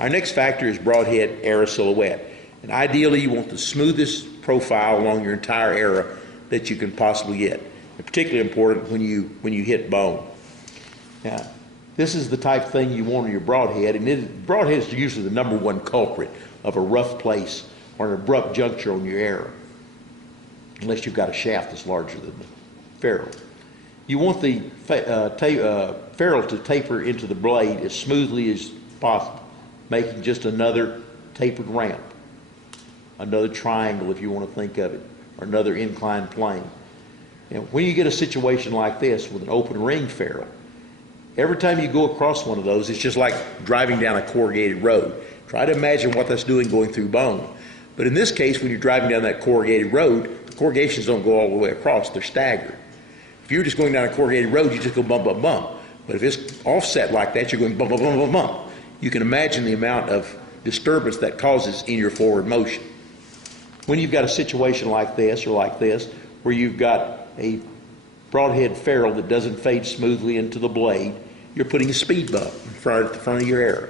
Our next factor is broadhead arrow silhouette. And ideally, you want the smoothest profile along your entire arrow that you can possibly get. And particularly important when you hit bone. Now, this is the type of thing you want on your broadhead, and broadhead is usually the #1 culprit of a rough place or an abrupt juncture on your arrow, unless you've got a shaft that's larger than the ferrule. You want the ferrule to taper into the blade as smoothly as possible, making just another tapered ramp, another triangle if you want to think of it, or another inclined plane. And when you get a situation like this with an open ring ferrule, every time you go across one of those, it's just like driving down a corrugated road. Try to imagine what that's doing going through bone. But in this case, when you're driving down that corrugated road, the corrugations don't go all the way across, they're staggered. If you're just going down a corrugated road, you just go bump, bump, bump. But if it's offset like that, you're going bump, bump, bump, bump, bump. You can imagine the amount of disturbance that causes in your forward motion. When you've got a situation like this or like this, where you've got a broadhead ferrule that doesn't fade smoothly into the blade, you're putting a speed bump at the front of your arrow.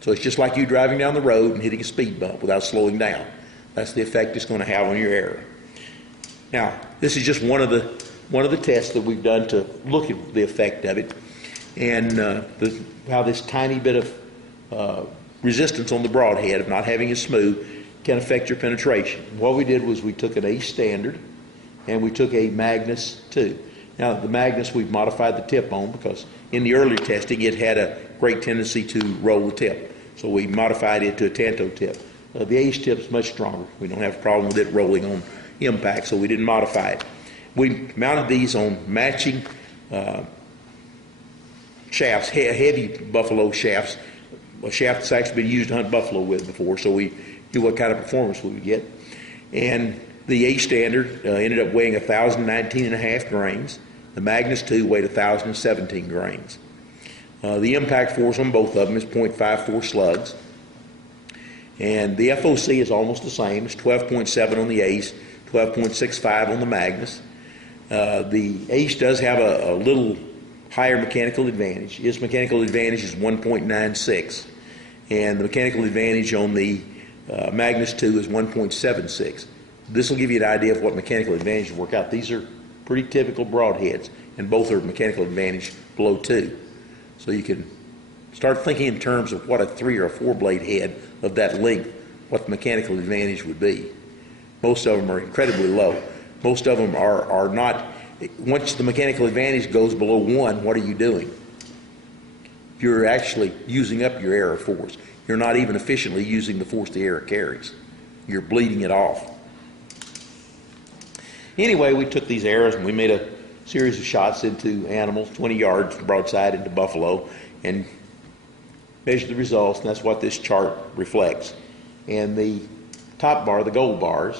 So it's just like you driving down the road and hitting a speed bump without slowing down. That's the effect it's going to have on your arrow. Now, this is just one of the tests that we've done to look at the effect of it, and how this tiny bit of resistance on the broadhead of not having it smooth can affect your penetration. What we did was we took an A standard and we took a Magnus 2. Now, the Magnus we've modified the tip on because in the earlier testing it had a great tendency to roll the tip. So we modified it to a Tanto tip. The Ace tip is much stronger. We don't have a problem with it rolling on impact, so we didn't modify it. We mounted these on matching shafts, heavy buffalo shafts, a shaft that's actually been used to hunt buffalo with before, so we knew what kind of performance we would get. And the A standard ended up weighing 1,019.5 grains. The Magnus 2 weighed 1,017 grains. The impact force on both of them is 0.54 slugs. And the FOC is almost the same. It's 12.7 on the Ace, 12.65 on the Magnus. The Ace does have a little higher mechanical advantage. Its mechanical advantage is 1.96, and the mechanical advantage on the Magnus 2 is 1.76. This will give you an idea of what mechanical advantage will work out. These are pretty typical broadheads, and both are mechanical advantage below 2. So you can start thinking in terms of what a 3 or a 4 blade head of that length, what the mechanical advantage would be. Most of them are incredibly low. Most of them are not. Once the mechanical advantage goes below 1, what are you doing? You're actually using up your arrow force. You're not even efficiently using the force the arrow carries. You're bleeding it off. Anyway, we took these arrows and we made a series of shots into animals, 20 yards broadside into buffalo, and measured the results, and that's what this chart reflects. And the top bar, the gold bars,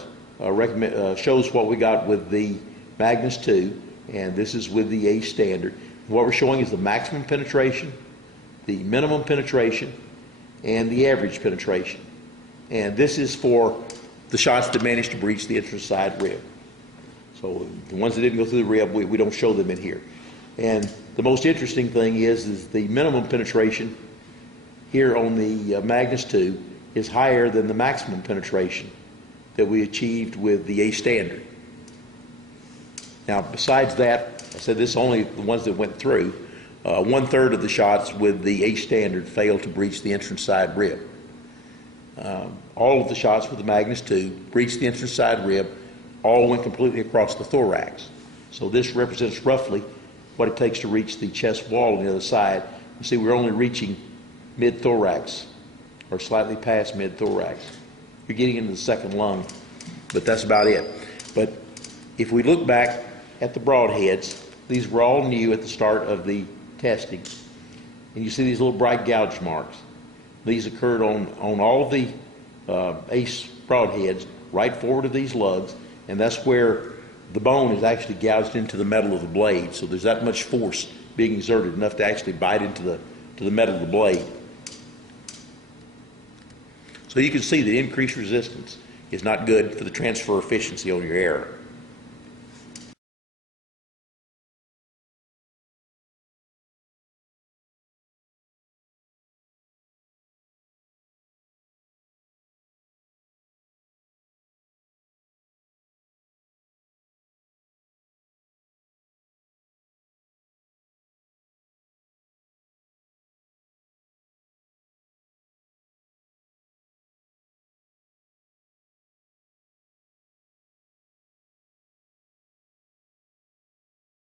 shows what we got with the Magnus 2, and this is with the A standard. What we're showing is the maximum penetration, the minimum penetration, and the average penetration. And this is for the shots that managed to breach the entrance side rib. So the ones that didn't go through the rib, we don't show them in here. And the most interesting thing is the minimum penetration here on the Magnus 2 is higher than the maximum penetration that we achieved with the A standard. Now, besides that, I said this is only the ones that went through. 1/3 of the shots with the A standard failed to breach the entrance side rib. All of the shots with the Magnus 2 breached the entrance side rib, all went completely across the thorax. So this represents roughly what it takes to reach the chest wall on the other side. You see, we're only reaching mid-thorax, or slightly past mid-thorax. You're getting into the second lung, but that's about it. But if we look back at the broadheads, these were all new at the start of the testing. And you see these little bright gouge marks. These occurred on all of the Ace broadheads right forward of these lugs, and that's where the bone is actually gouged into the metal of the blade. So there's that much force being exerted, enough to actually bite into the metal of the blade. So you can see that increased resistance is not good for the transfer efficiency on your arrow.